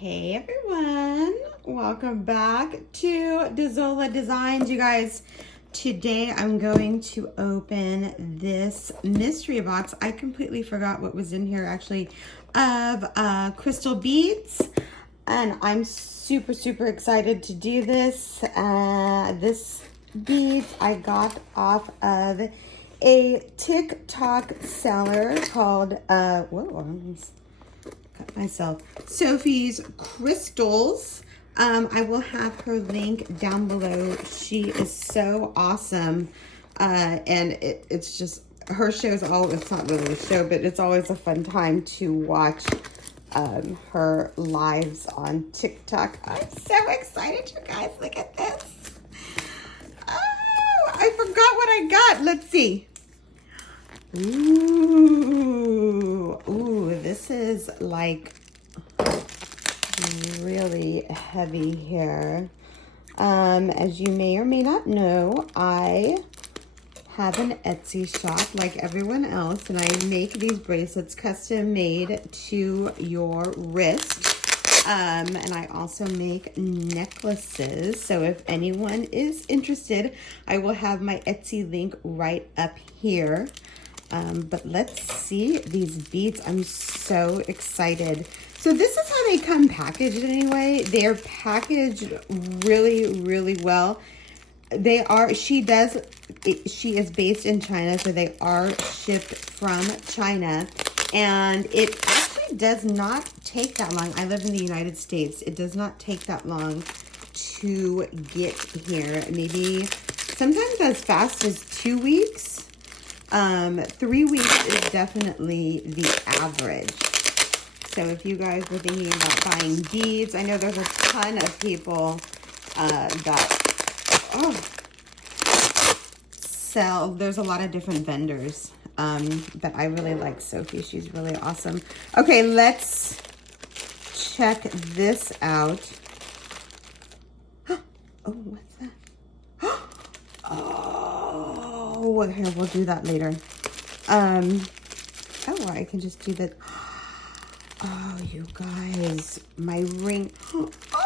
Hey everyone, welcome back to Dezola Designs. You guys, today I'm going to open this mystery box. I completely forgot what was in here actually, of crystal beads, and I'm super excited to do this. This beads I got off of a TikTok seller called myself Sophie's Crystals. I will have her link down below. She is so awesome, and it's just her show's it's not really a show, but it's always a fun time to watch her lives on TikTok. I'm so excited, you guys. Look at this. Oh, I forgot what I got. Let's see. Ooh, this is like really heavy here. As you may or may not know, I have an Etsy shop like everyone else, and I make these bracelets custom made to your wrist. And I also make necklaces. So if anyone is interested, I will have my Etsy link right up here. But let's see these beads. I'm so excited. So this is how they come packaged anyway. They're packaged really well. They are, she is based in China, so they are shipped from China. And it actually does not take that long. I live in the United States. It does not take that long to get here. Maybe sometimes as fast as 2 weeks. 3 weeks is definitely the average. So if you guys were thinking about buying beads, I know there's a ton of people that sell. There's a lot of different vendors, but I really like Sophie. She's really awesome. Okay, let's check this out. Oh, what's that? Oh, here, we'll do that later. Oh, I can just do that. Oh, you guys, my ring. Oh, I'm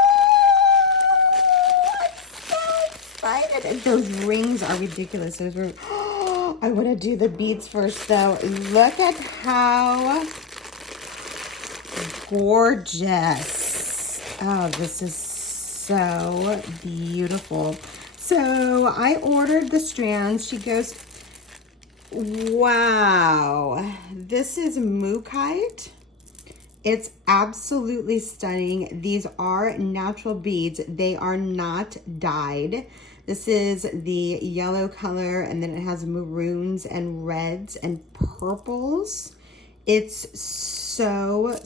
so excited. Those rings are ridiculous. Those were, I want to do the beads first, though. Look at how gorgeous. Oh, this is so beautiful. So I ordered the strands. She goes, wow, this is mookaite. It's absolutely stunning. These are natural beads. They are not dyed. This is the yellow color, and then it has maroons and reds and purples. It's so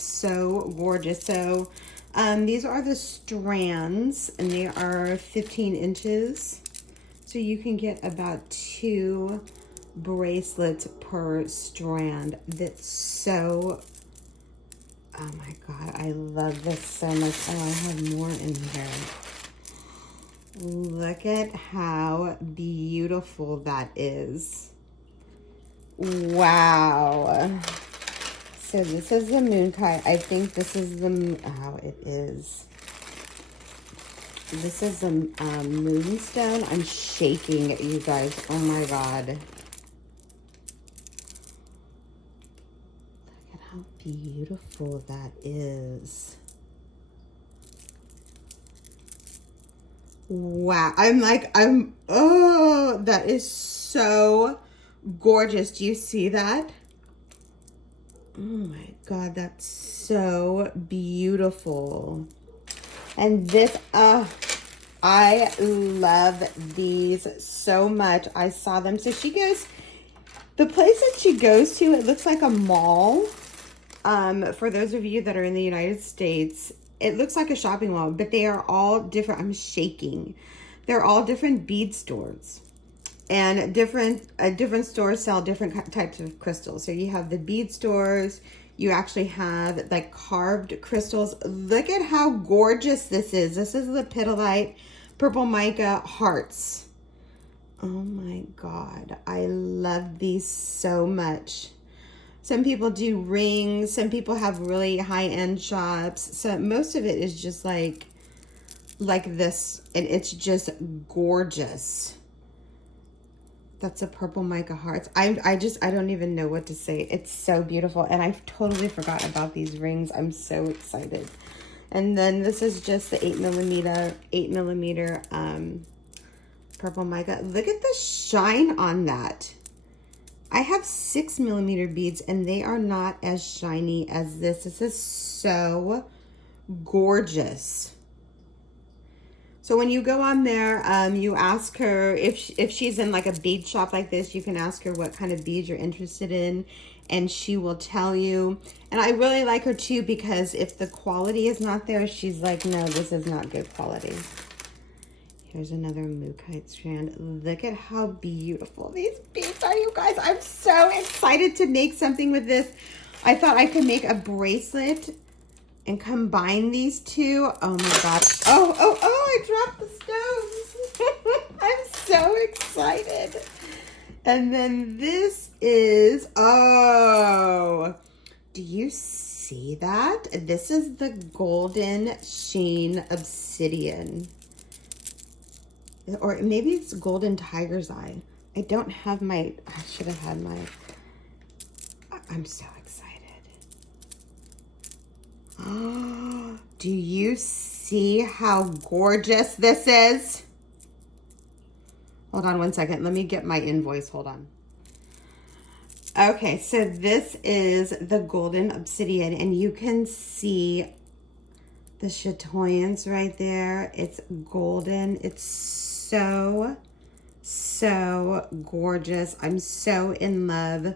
gorgeous. So these are the strands, and they are 15 inches. So you can get about 2 bracelets per strand. That's so, oh my God, I love this so much. Oh, I have more in here. Look at how beautiful that is. Wow. So this is the mookaite. I think this is the, oh, it is. This is the moonstone. I'm shaking, you guys. Oh my God. Look at how beautiful that is. Wow. Oh, that is so gorgeous. Do you see that? Oh my God, that's so beautiful. And this, I love these so much. I saw them. So she goes, the place that she goes to, it looks like a mall. For those of you that are in the United States, it looks like a shopping mall, but they are all different. I'm shaking. They're all different bead stores. And different stores sell different types of crystals. So you have the bead stores. You actually have like carved crystals. Look at how gorgeous this is. This is the petalite purple mica hearts. Oh my God, I love these so much. Some people do rings. Some people have really high-end shops. So most of it is just like this, and it's just gorgeous. That's a purple mica hearts. I don't even know what to say. It's so beautiful, and I totally forgot about these rings. I'm so excited. And then this is just the 8 millimeter purple mica. Look at the shine on that. I have 6 millimeter beads, and they are not as shiny as this. This is so gorgeous. So when you go on there, you ask her if she's in like a bead shop like this, you can ask her what kind of beads you're interested in, and she will tell you. And I really like her too, because if the quality is not there, she's like, no, this is not good quality. Here's another mookaite strand. Look at how beautiful these beads are, you guys. I'm so excited to make something with this. I thought I could make a bracelet and combine these two. Oh my God. Oh, I dropped the stones. I'm so excited. And then this is, oh, do you see that? This is the golden sheen obsidian. Or maybe it's golden tiger's eye. I don't have my, I should have had my, I'm so excited. Do you see how gorgeous this is? Hold on one second. Let me get my invoice. Hold on. Okay, so this is the golden obsidian, and you can see the chatoyance right there. It's golden. It's so gorgeous. I'm so in love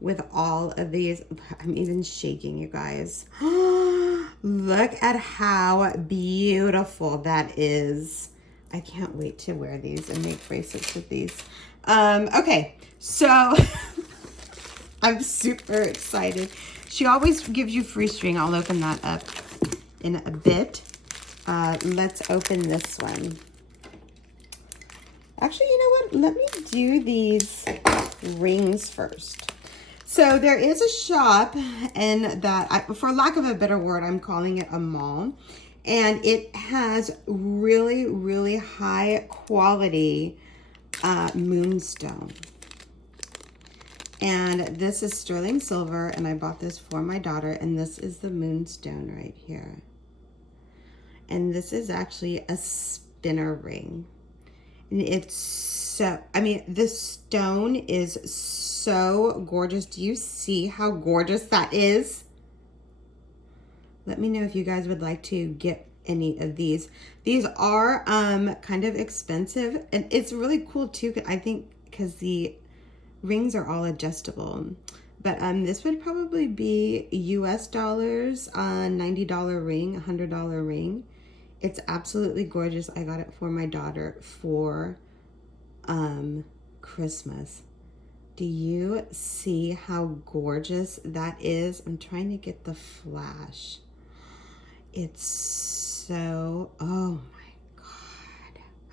with all of these. I'm even shaking, you guys. Look at how beautiful that is. I can't wait to wear these and make bracelets with these. Okay, so I'm super excited. She always gives you free string. I'll open that up in a bit. Let's open this one. Actually, you know what? Let me do these rings first. So there is a shop, and that, for lack of a better word, I'm calling it a mall. And it has really, really high quality moonstone. And this is sterling silver, and I bought this for my daughter, and this is the moonstone right here. And this is actually a spinner ring. And it's so, I mean, this stone is so gorgeous. Do you see how gorgeous that is? Let me know if you guys would like to get any of these. These are kind of expensive, and it's really cool too, I think, because the rings are all adjustable. But this would probably be US dollars, $90 ring, $100 ring. It's absolutely gorgeous. I got it for my daughter for Christmas. Do you see how gorgeous that is? I'm trying to get the flash. It's so, oh my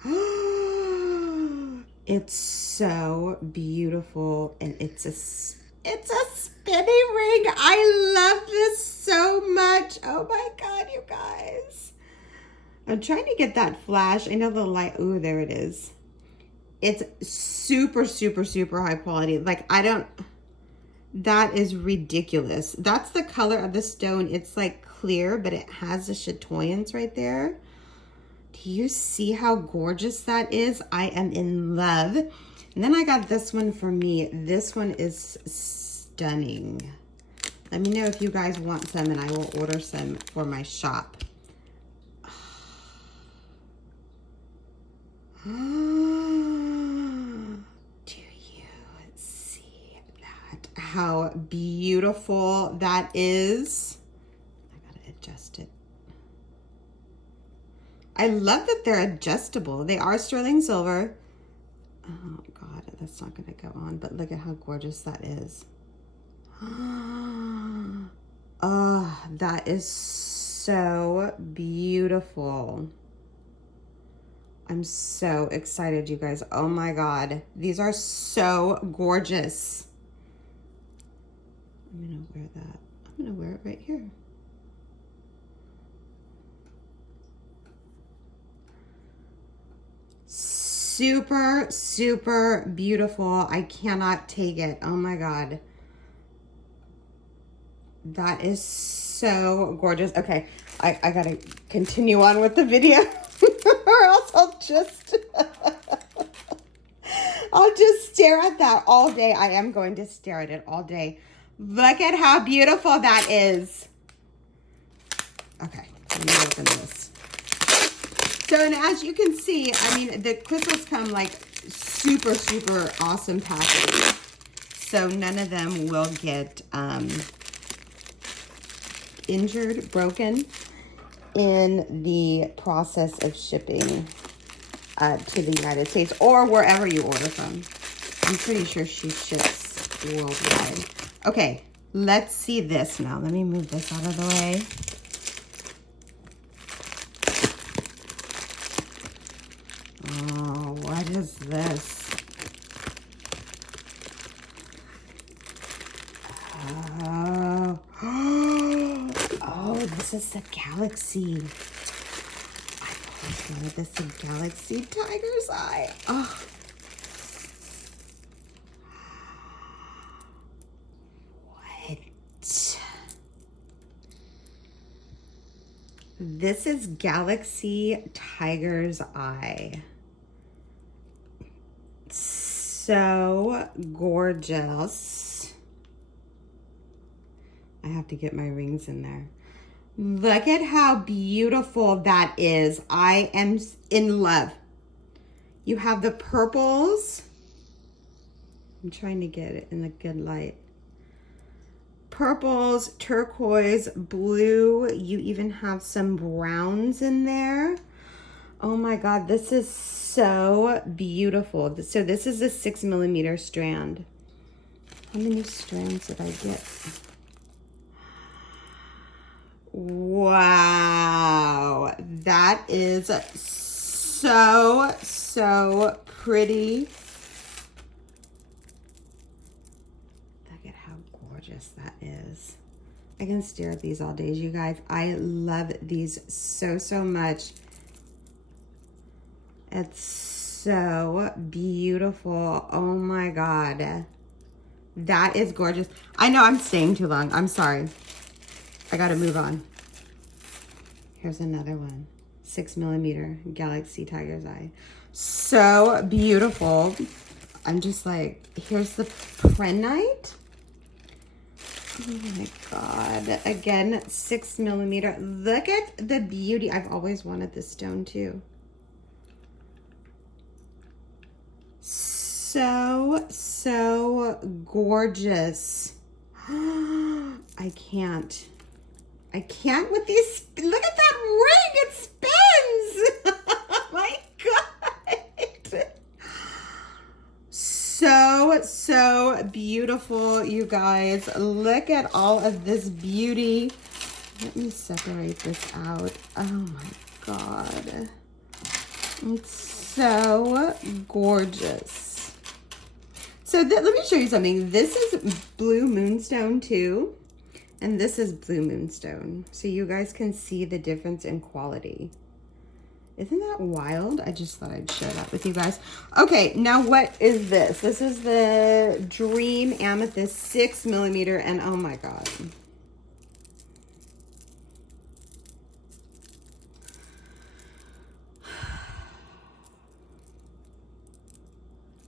God. It's so beautiful, and it's a spinning ring. I love this so much. Oh my God, you guys. I'm trying to get that flash. I know the light, ooh, there it is. It's super, super, super high quality. Like, that is ridiculous. That's the color of the stone. It's like clear, but it has a chatoyance right there. Do you see how gorgeous that is? I am in love. And then I got this one for me. This one is stunning. Let me know if you guys want some, and I will order some for my shop. Do you see that? How beautiful that is. I gotta adjust it. I love that they're adjustable. They are sterling silver. Oh God, that's not gonna go on, but look at how gorgeous that is. Oh, that is so beautiful. I'm so excited, you guys. Oh my God. These are so gorgeous. I'm gonna wear that. I'm gonna wear it right here. Super, super beautiful. I cannot take it. Oh my God. That is so gorgeous. Okay, I gotta continue on with the video or else I'll just I'll just stare at that all day. I am going to stare at it all day. Look at how beautiful that is. Okay, let me open this. So, and as you can see, I mean, the crystals come like super, super awesome packaging. So none of them will get injured, broken in the process of shipping to the United States or wherever you order from. I'm pretty sure she ships worldwide. Okay, let's see this now. Let me move this out of the way. Oh, what is this? Oh, oh, this is the galaxy. I always wanted this a galaxy tiger's eye. Oh. What? This is galaxy tiger's eye. So gorgeous. I have to get my rings in there. Look at how beautiful that is. I am in love. You have the purples. I'm trying to get it in a good light. Purples, turquoise, blue. You even have some browns in there. Oh my God, this is so beautiful. So this is a 6mm strand. How many strands did I get? Wow, that is so, so pretty. Look at how gorgeous that is. I can stare at these all days, you guys. I love these so, so much. It's so beautiful. Oh my God. That is gorgeous. I know I'm staying too long. I'm sorry. I gotta move on. Here's another one. 6mm galaxy tiger's eye. So beautiful. I'm just like, here's the prehnite. Oh my God. Again, 6mm. Look at the beauty. I've always wanted this stone too. So, so gorgeous. I can't with these. Look at that ring. It spins. Oh my God. So, so beautiful, you guys. Look at all of this beauty. Let me separate this out. Oh my God. It's so gorgeous. So let me show you something. This is blue moonstone too. And this is blue moonstone. So you guys can see the difference in quality. Isn't that wild? I just thought I'd share that with you guys. Okay, now what is this? This is the Dream Amethyst 6mm, and oh my God.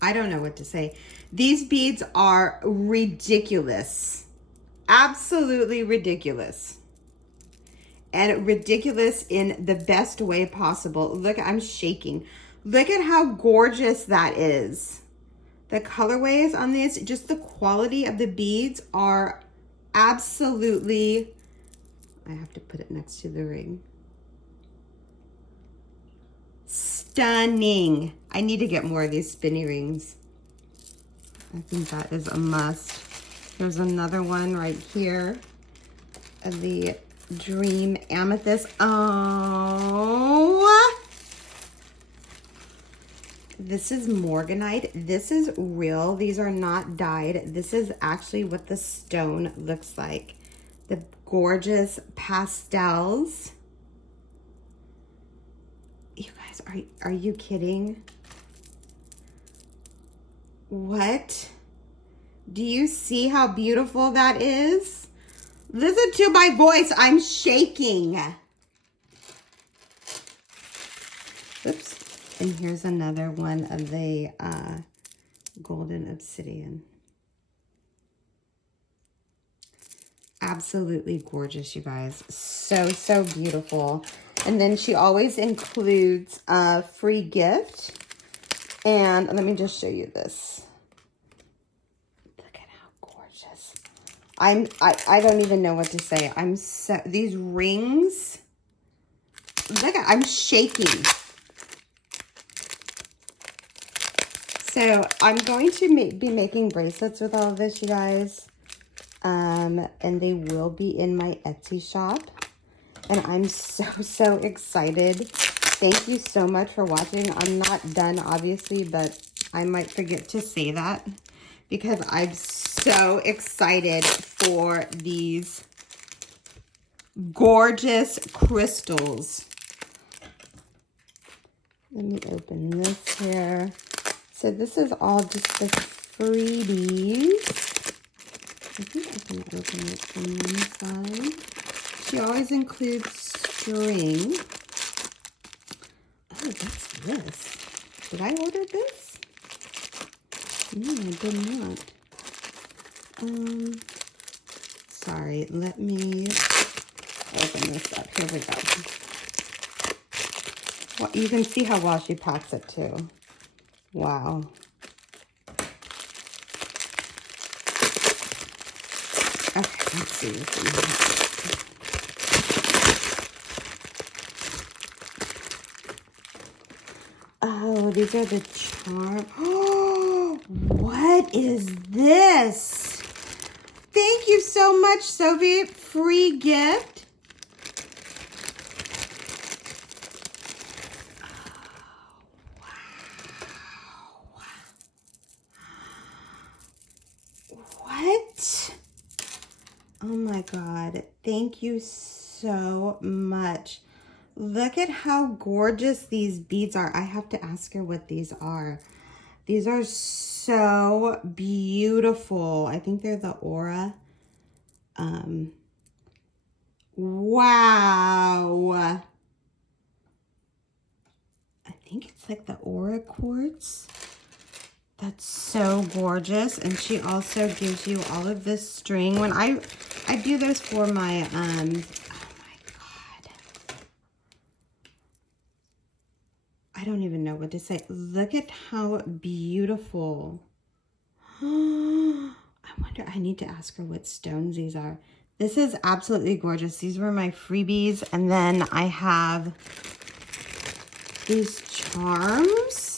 I don't know what to say. These beads are ridiculous. Absolutely ridiculous. And ridiculous in the best way possible. Look, I'm shaking. Look at how gorgeous that is. The colorways on this, just the quality of the beads are absolutely, I have to put it next to the ring. Stunning. I need to get more of these spinny rings. I think that is a must. There's another one right here of the Dream Amethyst. Oh, This is morganite. This is real. These are not dyed. This is actually what the stone looks like. The gorgeous pastels. You guys, are you kidding? What? Do you see how beautiful that is? Listen to my voice. I'm shaking. Oops. And here's another one of the golden obsidian. Absolutely gorgeous, you guys. So, so beautiful. And then she always includes a free gift. And let me just show you this. Look at how gorgeous. I don't even know what to say. These rings. Look at, I'm shaking. So I'm going to be making bracelets with all of this, you guys. And they will be in my Etsy shop. And I'm so, so excited. Thank you so much for watching. I'm not done, obviously, but I might forget to say that because I'm so excited for these gorgeous crystals. Let me open this here. So this is all just the freebies. I think I can open it from one side. She always includes string. Oh, what's this? Did I order this? No, I did not. Sorry, let me open this up. Here we go. Well, you can see how well she packs it too. Wow. Okay, let's see what's in here. Oh, these are the charm. Oh, what is this? Thank you so much, Sophie. Free gift. What? Oh my God. Thank you so much. Look at how gorgeous these beads are. I have to ask her what these are. These are so beautiful. I think they're the Aura. Wow. I think it's like the Aura quartz. That's so gorgeous. And she also gives you all of this string. When I do this for my, oh my God. I don't even know what to say. Look at how beautiful. I wonder, I need to ask her what stones these are. This is absolutely gorgeous. These were my freebies. And then I have these charms.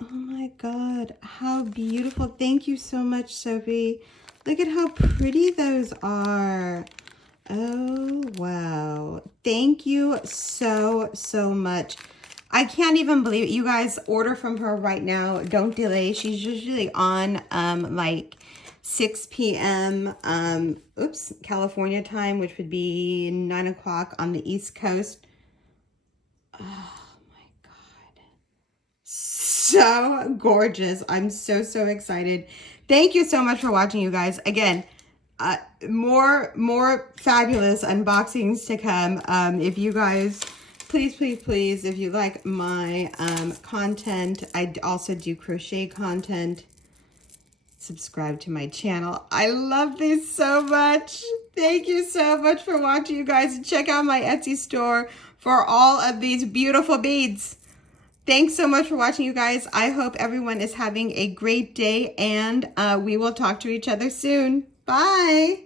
Oh my God, how beautiful. Thank you so much, Sophie. Look at how pretty those are. Oh, wow. Thank you so, so much. I can't even believe it. You guys, order from her right now. Don't delay. She's usually on like 6 p.m. California time, which would be 9 o'clock on the East Coast. Oh my God. So gorgeous. I'm so, so excited. Thank you so much for watching, you guys. Again, more fabulous unboxings to come. If you guys, please, if you like my content, I also do crochet content. Subscribe to my channel. I love these so much. Thank you so much for watching, you guys. Check out my Etsy store for all of these beautiful beads. Thanks so much for watching, you guys. I hope everyone is having a great day, and we will talk to each other soon. Bye.